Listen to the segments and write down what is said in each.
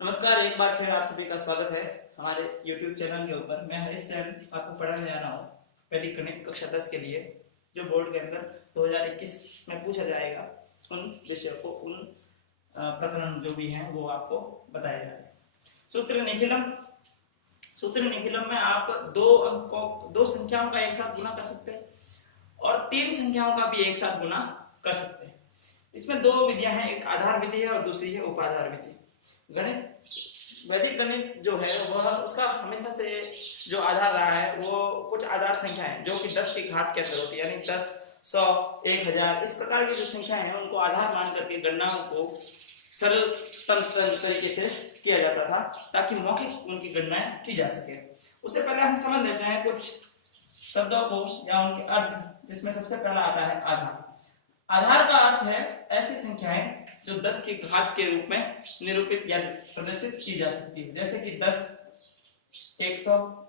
नमस्कार, एक बार फिर आप सभी का स्वागत है हमारे YouTube चैनल के ऊपर। मैं हरीश सैन आपको पढ़ाने जा रहा हूँ पहली गणित कक्षा 10 के लिए, जो बोर्ड के अंदर 2021 में पूछा जाएगा। उन विषयों को, उन प्रकरण जो भी हैं वो आपको बताया जाएगा। सूत्र निखिलम में आप दो संख्याओं का एक साथ गुना कर सकते हैं और तीन संख्याओं का भी एक साथ गुना कर सकते हैं। इसमें दो विधियां हैं, एक आधार विधि है और दूसरी है उपाधार विधि। वैदिक गणित जो है वह उसका हमेशा से जो आधार रहा है वो कुछ आधार संख्याएं जो कि 10 की घात के अंदर होती है, यानी 10, 100, 1000 इस प्रकार की जो संख्याएं हैं उनको आधार मान करके गणनाओं को सरल तरीके से किया जाता था ताकि मौखिक उनकी गणनाएं की जा सके। उससे पहले हम समझ लेते हैं कुछ शब्दों को या उनके अर्थ, जिसमें सबसे पहला आता है आधार। आधार का अर्थ है ऐसी संख्याएं जो 10 की घात के रूप में निरूपित या प्रदर्शित की जा सकती है, जैसे कि 10, 100,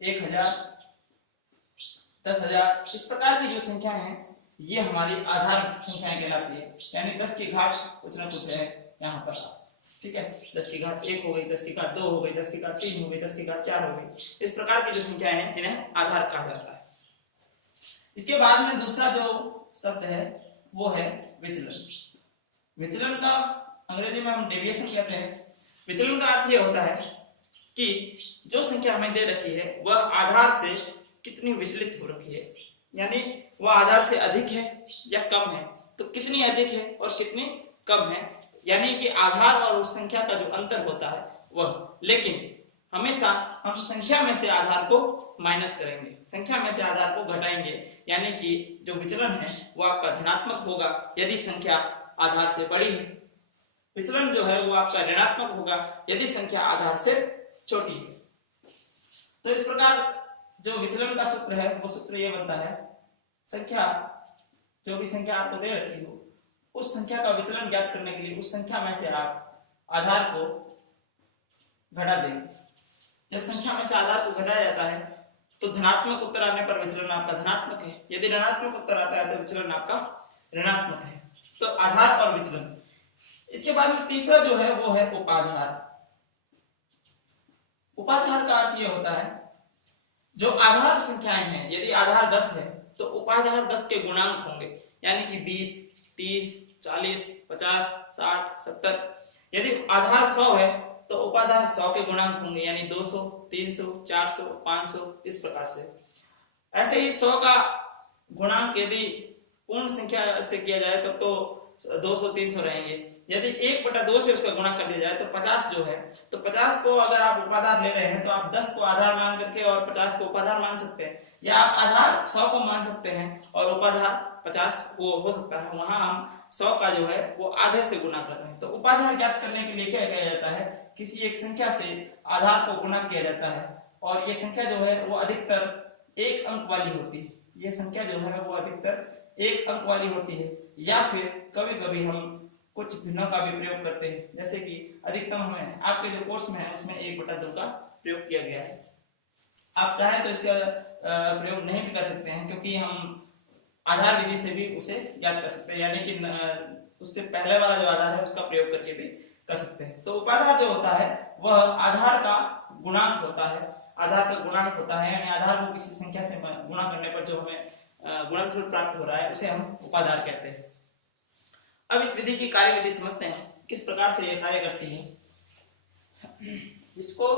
1000, 10,000 इस प्रकार की जो संख्याएं हैं ये हमारी आधार संख्याएं कहलाती है। यानी 10 की घात कुछ ना कुछ है यहाँ पर, ठीक है। 10 की घात 1 हो गई, 10 की घात 2 हो गई, 10 की घात 3 हो गई, 10 की घात 4 हो गई। इस प्रकार की जो संख्याएं हैं इन्हें आधार कहा जाता है। इसके बाद में दूसरा जो शब्द है वो है विचलन। विचलन का अंग्रेजी में हम डेविएशन कहते हैं। विचलन का अर्थ ये होता है कि जो संख्या हमें दे रखी है वह आधार से कितनी विचलित हो रखी है, यानी वह आधार से अधिक है या कम है, तो कितनी अधिक है और कितनी कम है, यानी कि आधार और उस संख्या का जो अंतर होता है वह। लेकिन हमेशा हम संख्या में से आधार को माइनस करेंगे, संख्या में से आधार को घटाएंगे, यानी कि जो विचलन है वो आपका धनात्मक होगा यदि संख्या आधार से बड़ी है। विचलन जो है वो आपका ऋणात्मक होगा यदि संख्या आधार से छोटी है। तो इस प्रकार जो विचलन का सूत्र है वो सूत्र ये बनता है, संख्या जो भी संख्या आपको दे रखी हो उस संख्या का विचलन ज्ञात करने के लिए उस संख्या में से आप आधार को घटा देंगे। जब संख्या में से आधार को घटाया जाता है तो धनात्मक उत्तर आने पर विचलन आपका धनात्मक है, यदि ऋणात्मक उत्तर आता है तो विचलन आपका ऋणात्मक है। तो आधार और विचलन। इसके बाद में तीसरा जो है वो है उपाधार। उपाधार का अर्थ ये होता है जो आधार संख्याएं हैं, यदि आधार 10 है तो उपाधार 10 के गुणांक होंगे, यानी कि 20, 30, 40, 50, 60, 70। यदि आधार 100 है तो उपाधार 100 के गुणांक होंगे, यानी 200, 300, 400, 500 इस प्रकार से। ऐसे ही 100 का गुणांक यदि पूर्ण संख्या से किया जाए तो 200, 300 रहेंगे। यदि 1/2 से उसका गुणा कर दिया जाए तो 50 जो है, तो 50 को अगर आप उपाधार ले रहे हैं तो आप 10 को आधार मान करके और 50 को उपाधार मान सकते हैं, या आप आधार 100 को मान सकते हैं और उपाधार 50 वो हो सकता है। वहां हम 100 का जो है वो आधे से गुना कर रहे हैं। तो उपाधार ज्ञात करने के लिए क्या किया जाता है, किसी एक संख्या से आधार को गुणा किया जाता है और ये संख्या जो है वो अधिकतर 1 अंक वाली होती है। ये संख्या जो है वो अधिकतर 1 अंक वाली होती है, या फिर कभी कभी हम कुछ भिन्नों का भी प्रयोग करते हैं, जैसे कि अधिकतम हमें आपके जो कोर्स में है उसमें 1/2 का प्रयोग किया गया है। आप चाहे तो इसका प्रयोग नहीं भी कर सकते हैं, क्योंकि हम आधार विधि से भी उसे याद कर सकते हैं, यानी कि उससे पहले वाला जो आधार है उसका प्रयोग करके भी कर सकते हैं। तो उपाधार जो होता है वह आधार का गुणांक होता है, आधार का गुणांक होता है, यानी आधार को किसी संख्या से गुणा करने पर जो हमें गुणनफल प्राप्त हो रहा है उसे हम उपाधार कहते हैं। अब इस विधि की कार्य विधि समझते हैं, किस प्रकार से यह कार्य करती है। इसको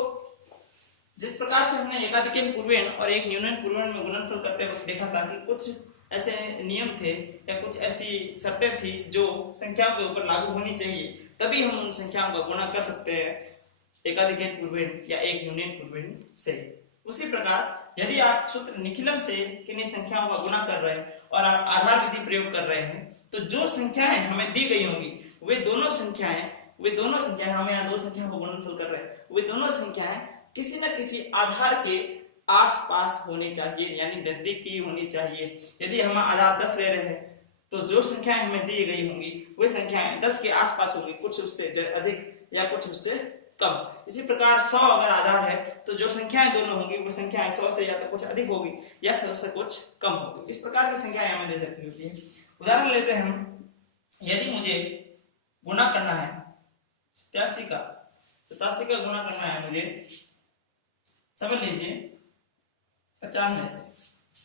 जिस प्रकार से हमने एकाधिकन पूर्वेण और एक न्यूनन पूर्वेण में गुणनफल करते वक्त देखा था कि कुछ ऐसे नियम थे या कुछ ऐसी शर्तें थी जो संख्याओं के ऊपर लागू होनी चाहिए, तभी हम उन संख्याओं का गुणा कर सकते हैं एकाधिकन पूर्वेण या एक न्यूनन पूर्वेण से। उसी प्रकार यदि आप सूत्र निखिलम से किन्हीं संख्याओं का गुणा कर रहे हैं और आप आधार विधि प्रयोग कर रहे हैं तो जो संख्याएं हमें दी गई होंगी वे दोनों संख्याएं हम यहाँ दो संख्याओं को गुणनफल कर रहे हैं, वे दोनों संख्याएं किसी न किसी आधार के आसपास होनी चाहिए, यानी नजदीकी होनी चाहिए। यदि हम आधार 10 ले रहे हैं तो जो संख्याएं हमें दी गई होंगी वे संख्याएं 10 के आसपास होंगी, कुछ उससे अधिक या कुछ उससे कम। इसी प्रकार 100 अगर आधार है तो जो संख्याएं दोनों होंगी वो संख्याएं 100 से या तो कुछ अधिक होगी या 100 से कुछ कम होगी। इस प्रकार की संख्याएं हमें दे सकती होती है। उदाहरण लेते हैं हम, यदि मुझे गुणा करना है 87 का 87 का गुना करना है मुझे, समझ लीजिए 95 से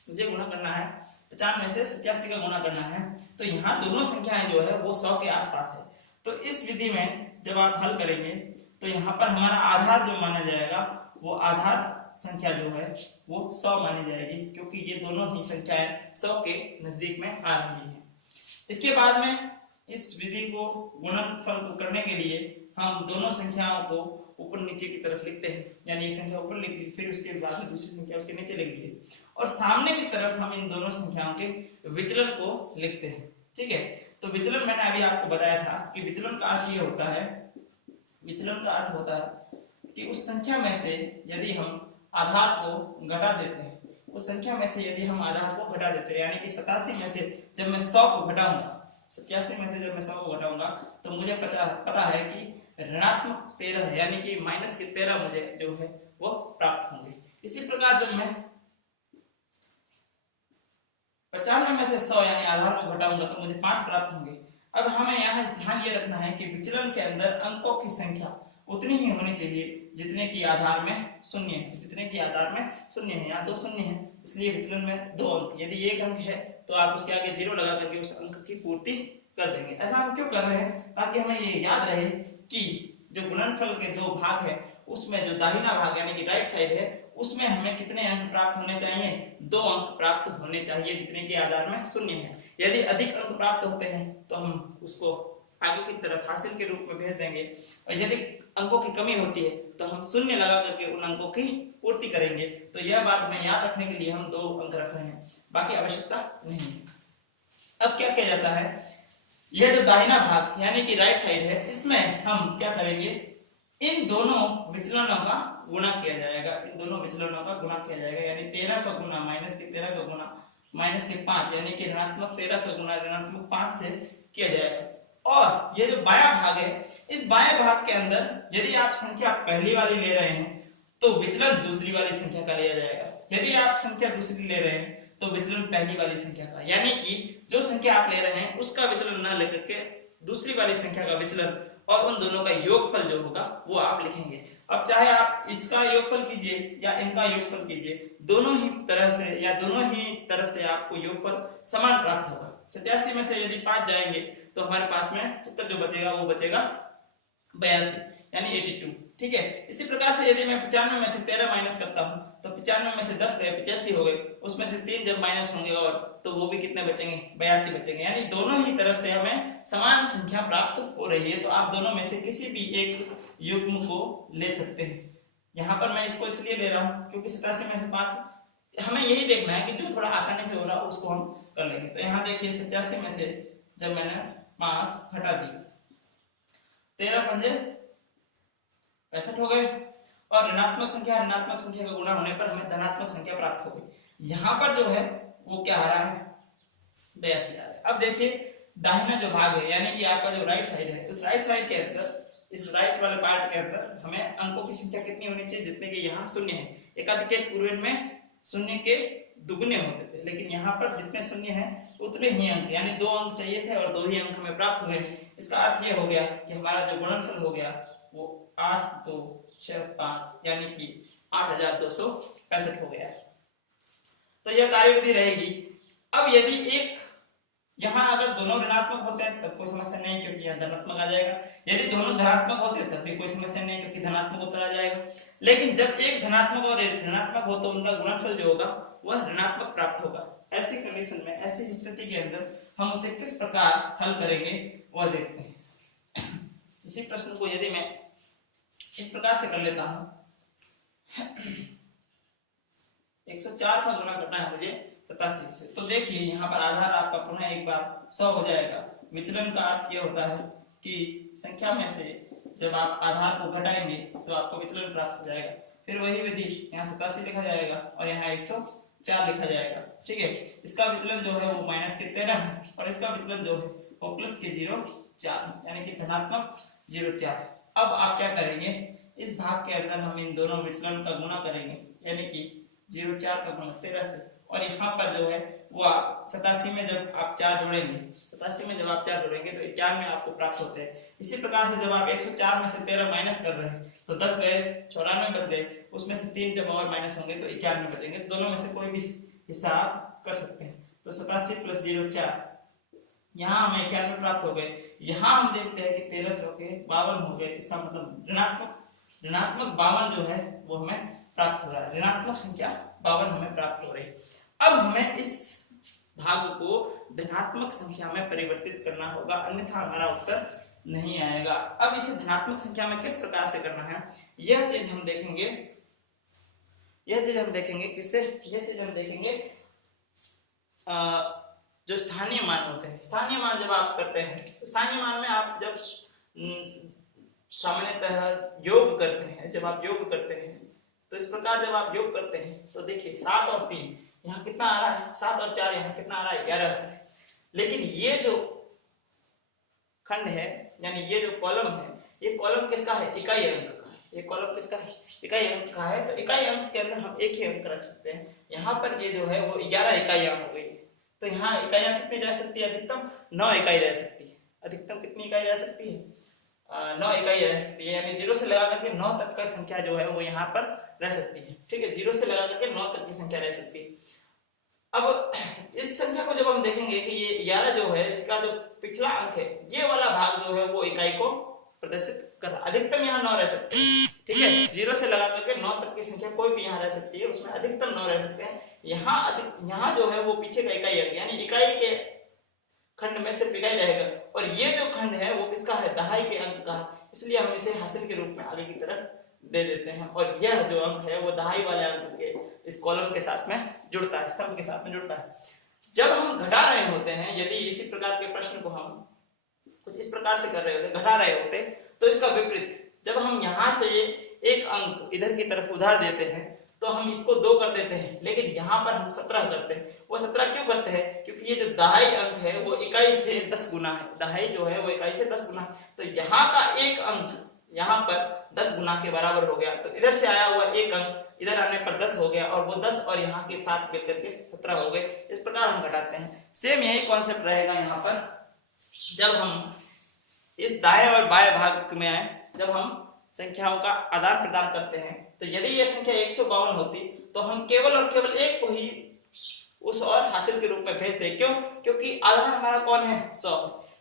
मुझे गुना करना है, 95 से 87 का गुना करना है। तो यहाँ दोनों संख्याएं जो है वो 100 के आसपास है। तो इस विधि में जब आप हल करेंगे तो यहाँ पर हमारा आधार जो माना जाएगा वो आधार संख्या जो है वो 100 मानी जाएगी, क्योंकि ये दोनों ही संख्याएं 100 के नजदीक में आ रही हैं। इसके बाद में इस विधि को गुणनफल को करने के लिए हम दोनों संख्याओं को ऊपर नीचे की तरफ लिखते हैं, यानी एक संख्या ऊपर लिख ली, फिर उसके बाद में दूसरी संख्या उसके नीचे लिख दी और सामने की तरफ हम इन दोनों संख्याओं के विचलन को लिखते हैं। ठीक है, तो विचलन मैंने अभी आपको बताया था कि विचलन का अर्थ ये होता है, विचलन का अर्थ होता है कि उस संख्या में से यदि हम आधार को घटा देते हैं, उस संख्या में से यदि हम आधार को घटा देते हैं, यानी कि 87 में से जब मैं 100 को घटाऊंगा, 87 में से जब मैं 100 को घटाऊंगा तो मुझे पता है कि ऋणात्मक 13 यानी कि माइनस के 13 मुझे जो है वो प्राप्त होंगे। इसी प्रकार जब मैं 95 में से 100 यानी आधार को घटाऊंगा तो मुझे 5 प्राप्त होंगे। अब हमें यहाँ ध्यान ये रखना है कि विचलन के अंदर अंकों की संख्या उतनी ही होनी चाहिए जितने की आधार में शून्य है, जितने की आधार में शून्य है। यहाँ 2 शून्य है, इसलिए विचलन में 2 अंक, यदि 1 अंक है तो आप उसके आगे 0 लगा करके उस अंक की पूर्ति कर देंगे। ऐसा हम क्यों कर रहे हैं? ताकि हमें ये याद रहे कि जो गुणनफल के 2 भाग है उसमें जो दाहिना भाग यानी कि राइट साइड है उसमें हमें कितने अंक प्राप्त होने चाहिए? 2 अंक प्राप्त होने चाहिए जितने के आधार में शून्य है। यदि अधिक अंक प्राप्त होते हैं तो हम उसको आगे की तरफ हासिल के रूप में भेज देंगे, और यदि अंकों की कमी होती है तो हम शून्य लगा करके उन अंकों की पूर्ति करेंगे। तो यह बात हमें याद रखने के लिए हम 2 अंक रख रहे हैं, बाकी आवश्यकता नहीं है। अब क्या किया जाता है, यह जो दाहिना भाग यानी कि राइट साइड है इसमें हम क्या करेंगे, इन दोनों विचलनों का गुणा किया जाएगा, इन दोनों विचलनों का गुणा किया जाएगा, यानी 13 का गुना माइनस के 13 का गुना माइनस के 5 यानी कि ऋणात्मक 13 का गुना ऋणात्मक 5 से किया जाएगा। और ये जो बायां भाग है, इस बाएं भाग के अंदर यदि आप संख्या पहली वाली ले रहे हैं तो विचलन दूसरी वाली संख्या का लिया जाएगा, यदि आप संख्या दूसरी ले रहे हैं तो विचलन पहली वाली संख्या का, यानी कि जो संख्या आप ले रहे हैं उसका विचलन न लेकर के दूसरी वाली संख्या का विचलन और उन दोनों का योगफल जो होगा वो आप लिखेंगे। अब चाहे आप इसका योगफल कीजिए या इनका योगफल कीजिए, दोनों ही तरह से या दोनों ही तरफ से आपको योगफल समान प्राप्त होगा। 87 में से यदि 5 जाएंगे तो हमारे पास में उत्तर जो बचेगा वो बचेगा 82 यानी 82। ठीक है, इसी प्रकार से यदि मैं 95 में से 13 माइनस करता हूं तो 95 में से 10 गए 85 हो गए, उसमें से 3 जब माइनस होंगे और तो वो भी कितने बचेंगे? 82 बचेंगे। यानी दोनों ही तरफ से हमें समान संख्या प्राप्त हो रही है, तो आप दोनों में से किसी भी एक युग्म को ले सकते हैं। यहाँ पर मैं इसको इसलिए ले रहा हूँ क्योंकि 87 में से 5 हमें यही देखना है कि जो थोड़ा आसानी से हो रहा है उसको हम कर लेंगे। तो यहाँ देखिए 87 में से जब मैंने 5 घटा दी, 13 पंजे 65 हो गए, और ऋणात्मक संख्या का गुणा होने पर हमें धनात्मक संख्या प्राप्त हो गई। यहाँ पर जो है वो क्या आ रहा है? 82 आ रहा है। अब देखिए दाहिना जो भाग है यानी कि आपका जो राइट साइड है, उस राइट साइड के अंदर, इस राइट वाले पार्ट के अंदर हमें अंकों की संख्या कितनी होनी चाहिए? जितने के यहाँ शून्य है। एकाधिक पूर्वेण में शून्य के दुगने होते थे, लेकिन यहाँ पर जितने शून्य हैं उतने ही अंक, यानी 2 अंक चाहिए थे और 2 ही अंक हमें प्राप्त हुए। इसका अर्थ ये हो गया कि हमारा जो गुणनफल हो गया वो 8 2 6 5 यानी कि 8265 हो गया है। तो यह कार्यविधि रहेगी। अब यदि एक यहाँ अगर दोनों ऋणात्मक होते हैं तब कोई समस्या नहीं, क्योंकि यहाँ धनात्मक आ जाएगा। यदि दोनों धनात्मक होते हैं तब भी कोई समस्या नहीं, क्योंकि धनात्मक उत्तर आ जाएगा। लेकिन जब एक धनात्मक और एक ऋणात्मक हो तो उनका गुणनफल जो होगा वह ऋणात्मक प्राप्त होगा। ऐसी कंडीशन में, ऐसी स्थिति के अंदर हम उसे किस प्रकार हल करेंगे वह देखते हैं। इसी प्रश्न को यदि मैं इस प्रकार से कर लेता हूं, 104 का गुणा करना है मुझे 87 से, तो देखिए यहाँ पर आधार आपका पुनः एक बार 100 हो जाएगा। विचलन का अर्थ यह होता है कि संख्या में से जब आप आधार को घटाएंगे तो आपको विचलन प्राप्त हो जाएगा। फिर वही विधि यहाँ 87 लिखा जाएगा और यहाँ 104 लिखा जाएगा। ठीक है, इसका विचलन जो है वो माइनस के 13 है और इसका विचलन जो है वो प्लस के 0.4 यानी कि धनात्मक 0.4। अब आप क्या करेंगे, इस भाग के अंदर हम इन दोनों विचलन का गुणा करेंगे, यानी कि 0.4 का गुणा 13 से, और यहाँ पर जो है वो 87 में जब आप 4 जोड़ेंगे, 87 में जब आप 4 जोड़ेंगे तो 91 आपको प्राप्त होते हैं। इसी प्रकार से जब आप 104 में से 13 माइनस कर रहे हैं तो 10 गए, 94 बच गए, उसमें से 3 जब और माइनस होंगे तो 91 बचेंगे। दोनों में से कोई भी हिस्सा आप कर सकते हैं। तो 87 प्लस 0 4, यहाँ हमें 91 प्राप्त हो गए। यहाँ हम देखते हैं कि 13 चौके 52 हो गए। इसका मतलब ऋणात्मक 52 जो है वो हमें प्राप्त हो रहा है। ऋणात्मक संख्या 52 हमें प्राप्त हो रही है। अब हमें इस भाग को धनात्मक संख्या में परिवर्तित करना होगा, अन्यथा हमारा उत्तर नहीं आएगा। अब इसे धनात्मक संख्या में किस प्रकार से करना है यह चीज हम देखेंगे। किससे? यह चीज हम देखेंगे जो स्थानीय मान होते हैं। स्थानीय मान जब आप करते हैं तो स्थानीय मान में आप जब सामान्यतः योग करते हैं, जब आप योग करते हैं तो इस प्रकार जब आप योग करते हैं तो देखिए 7 और 3 यहाँ कितना आ रहा है, 7 और 4 यहाँ कितना आ रहा है, 11 आता है। लेकिन ये जो खंड है यानी ये जो कॉलम है, ये कॉलम किसका है? इकाई अंक का है। ये कॉलम किसका है? इकाई अंक का है। तो इकाई अंक के अंदर हम एक ही अंक रख सकते हैं। यहाँ पर ये जो है वो 11 इकाइयां हो गई। तो यहाँ इकाइयां कितनी रह सकती है? अधिकतम 9 इकाई रह सकती है। अधिकतम कितनी इकाई रह सकती है? 9 इकाई रह सकती है। यानी 0 से लगा करके 9 तक का संख्या जो है वो यहाँ पर रह सकती है। ठीक है, 0 से लगा करके 9 तक की संख्या रह सकती है। अब इस संख्या को जब हम देखेंगे कि ये 11 जो है इसका जो पिछला अंक है, ये वाला भाग जो है वो इकाई को प्रदर्शित कर रहा है। अधिकतम यहाँ 9 रह सकते हैं। ठीक है, 0 से लगा करके 9 तक की संख्या कोई भी यहाँ रह सकती है, उसमें अधिकतम 9 रह सकते हैं। यहाँ जो है वो पीछे का इकाई अंक, यानी इकाई के खंड में सिर्फ इकाई रहेगा। और ये जो खंड है वो किसका है? दहाई के अंक का है। इसलिए हम इसे हासिल के रूप में आगे की तरफ दे देते हैं। और यह जो अंक है वो दहाई वाले अंक के इस कॉलम के साथ में जुड़ता है, स्तंभ के साथ में जुड़ता है। जब हम घटा रहे होते हैं, यदि इसी प्रकार के प्रश्न को हम कुछ इस प्रकार से कर रहे होते, घटा रहे होते, तो इसका विपरीत जब हम यहाँ से एक अंक इधर की तरफ उधार देते हैं तो हम इसको 2 कर देते हैं, लेकिन यहाँ पर हम 17 करते हैं। वो 17 क्यों करते हैं? क्योंकि ये जो दहाई अंक है वो इकाई से 10 गुना है। दहाई जो है वो इकाई से 10 गुना है। तो यहाँ का एक अंक यहाँ पर 10 गुना के बराबर हो गया। तो इधर से आया हुआ एक अंक इधर आने पर 10 हो गया, और वो 10 और यहाँ के 7 मिलकर के 17 हो गए। इस प्रकार हम घटाते हैं। सेम यही कॉन्सेप्ट रहेगा यहाँ पर। जब हम इस दाएं और बाएं भाग में आए, जब हम संख्याओं का आदान प्रदान करते हैं, तो यदि यह संख्या 152 होती तो हम केवल और केवल एक को ही उस और हासिल के रूप में भेजते। क्यों? क्योंकि आधार हमारा कौन है? 100।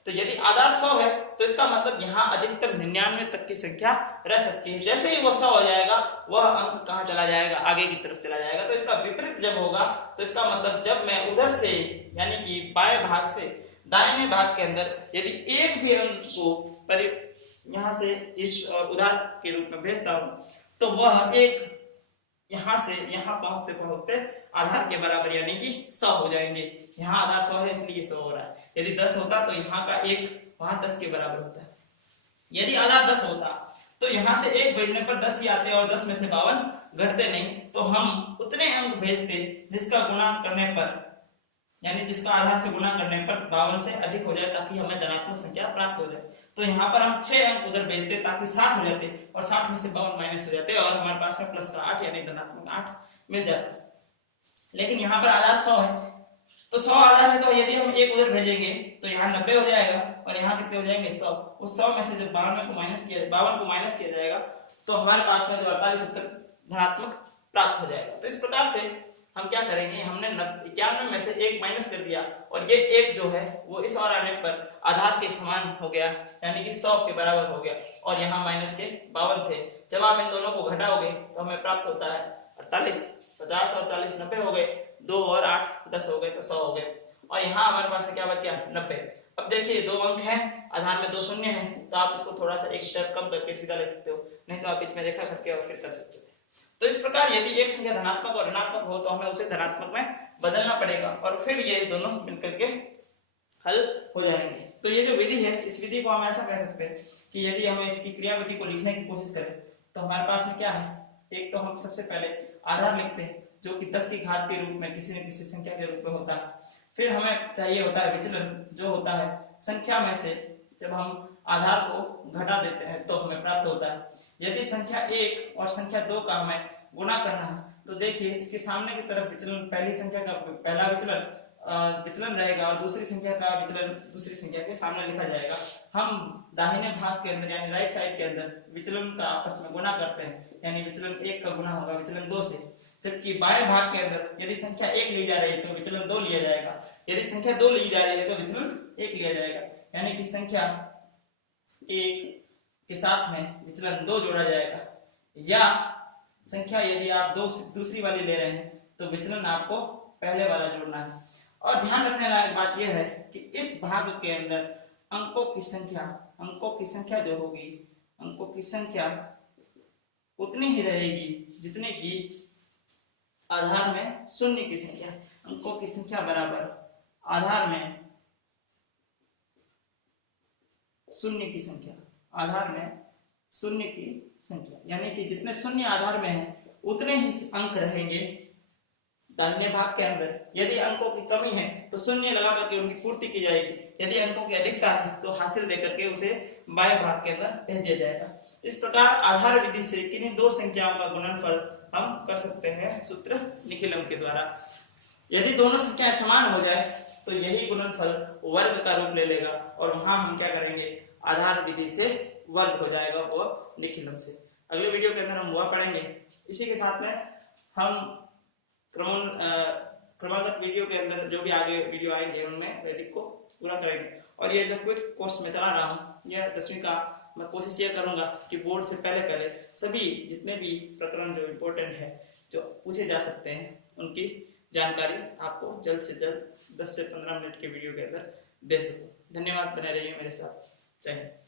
तो यदि आधार 100 है तो इसका मतलब यहाँ अधिकतम 99 तक की संख्या रह सकती है। जैसे ही वो 100 हो जाएगा वह अंक कहाँ चला जाएगा? आगे की तरफ चला जाएगा। तो इसका विपरीत जब होगा तो इसका मतलब जब मैं उधर से यानी कि बाएं भाग से दाहिने भाग के अंदर यदि एक भी अंक को यहाँ से इस और उधार के रूप में भेजता हूँ तो वह एक यहाँ से यहाँ पहुंचते पहुंचते आधार के बराबर यानी कि 100 हो जाएंगे। यहाँ आधार 100 है इसलिए 100 हो रहा है। यदि 10 होता तो यहाँ का एक वहां 10 के बराबर होता है। यदि आधार 10 होता तो यहाँ से एक भेजने पर 10 ही आते और 10 में से 52 घटते नहीं, तो हम उतने अंक भेजते जिसका गुणा करने पर यानी जिसका आधार से गुणा करने पर 52 से अधिक हो जाए, ताकि हमें धनात्मक संख्या प्राप्त हो जाए। तो यहाँ पर हम 6 अंक उधर भेजते ताकि 60 हो जाते, और 60 में से 52 माइनस हो जाते और हमारे पास में प्लस का 8 यानी धनात्मक 8 मिल जाता। लेकिन यहाँ पर आधार 100 है, तो 100 आधार है, तो यदि हम एक उधर भेजेंगे तो यहाँ 90 हो जाएगा और यहाँ कितने हो जाएंगे? 100। उस 100 में से जब 52 को माइनस किया जाएगा तो हमारे पास में जो 48 उत्तर धनात्मक प्राप्त हो जाएगा। तो इस प्रकार से हम क्या करेंगे? हमने 91 में से 1 माइनस कर दिया और ये 1 जो है वो इस और आने पर आधार के समान हो गया यानी कि 100 के बराबर हो गया, और यहाँ माइनस के 52 थे। जब आप इन दोनों को घटाओगे तो हमें प्राप्त होता है 48। 50 और 40 90 हो गए, 2 और 8 10 हो गए, तो 100 हो गए। और यहाँ हमारे पास में क्या बच गया? 90। अब देखिए 2 अंक हैं, आधार में 2 शून्य है, तो आप इसको थोड़ा सा एक स्टेप कम करके सीधा ले सकते हो, नहीं तो आप बीच में रेखा करके और फिर कर सकते थे। तो इस प्रकार यदि एक संख्या धनात्मक और ऋणात्मक हो तो हमें उसे धनात्मक में बदलना पड़ेगा और फिर ये दोनों मिलकर के हल हो जाएंगे। तो ये जो विधि है, इस विधि को हम ऐसा कह सकते हैं कि यदि हम इसकी क्रियाविधि को लिखने की कोशिश करें तो हमारे पास में क्या है? एक तो हम सबसे पहले आधार लिखते हैं जो कि 10 की घात के रूप में किसी न किसी संख्या के रूप में होता है। फिर हमें चाहिए होता है विचलन, जो होता है संख्या में से जब हम आधार को घटा देते हैं तो हमें प्राप्त होता है। यदि संख्या 1 और संख्या 2 का हमें गुणा करना है तो देखिए इसके सामने की तरफ विचलन, पहली संख्या का पहला विचलन विचलन रहेगा और दूसरी संख्या का विचलन दूसरी संख्या के सामने लिखा जाएगा। हम दाहिने भाग के अंदर यानी राइट साइड के अंदर विचलन का आपस में गुना करते हैं, यानी विचलन 1 का गुना होगा विचलन 2 से। जबकि बाएं भाग के अंदर यदि संख्या 1 ली जा रही है तो विचलन 2 लिया जाएगा, यदि संख्या 2 ली जा रही है तो विचलन 1 लिया जाएगा, यानी कि संख्या 1 के साथ में विचलन 2 जोड़ा जाएगा। या संख्या यदि आप दूसरी वाली ले रहे हैं तो विचलन आपको पहले वाला जोड़ना है। और ध्यान रखने लायक बात यह है कि इस भाग के अंदर अंकों की संख्या जो होगी, अंकों की संख्या उतनी ही रहेगी जितने की आधार में शून्य की संख्या। अंकों की संख्या बराबर आधार में शून्य की संख्या, आधार में शून्य की संख्या, यानी कि जितने शून्य आधार में है उतने ही अंक रहेंगे दाहिने भाग के अंदर। यदि अंकों की कमी है तो शून्य लगा करके उनकी पूर्ति की जाएगी, यदि अंकों की अधिकता है तो हासिल देकर के उसे बाएं भाग के अंदर भेज दिया जाएगा। इस प्रकार आधार विधि से किन्हीं दो संख्याओं का गुणनफल हम कर सकते हैं सूत्र निखिलम के द्वारा। यदि दोनों संख्याएं समान हो जाए तो यही गुणनफल वर्ग का रूप ले लेगा और वहां हम क्या करेंगे, आधार विधि से वर्ग हो जाएगा वो निखिलम से। अगले वीडियो के अंदर हम वह पढ़ेंगे। इसी के साथ में हम क्रमागत वीडियो के अंदर जो भी आगे वीडियो आएंगे उनमें वैदिक को पूरा करेंगे। और ये जो क्विक कोर्स में चला रहा हूँ, यह 10वीं का मैं कोशिश ये करूंगा कि बोर्ड से पहले सभी जितने भी प्रकरण जो इम्पोर्टेंट है जो पूछे जा सकते हैं उनकी जानकारी आपको जल्द से जल्द 10 से 15 मिनट के वीडियो के अंदर दे सकूं। धन्यवाद, बने रहिए मेरे साथ। जय हिंद।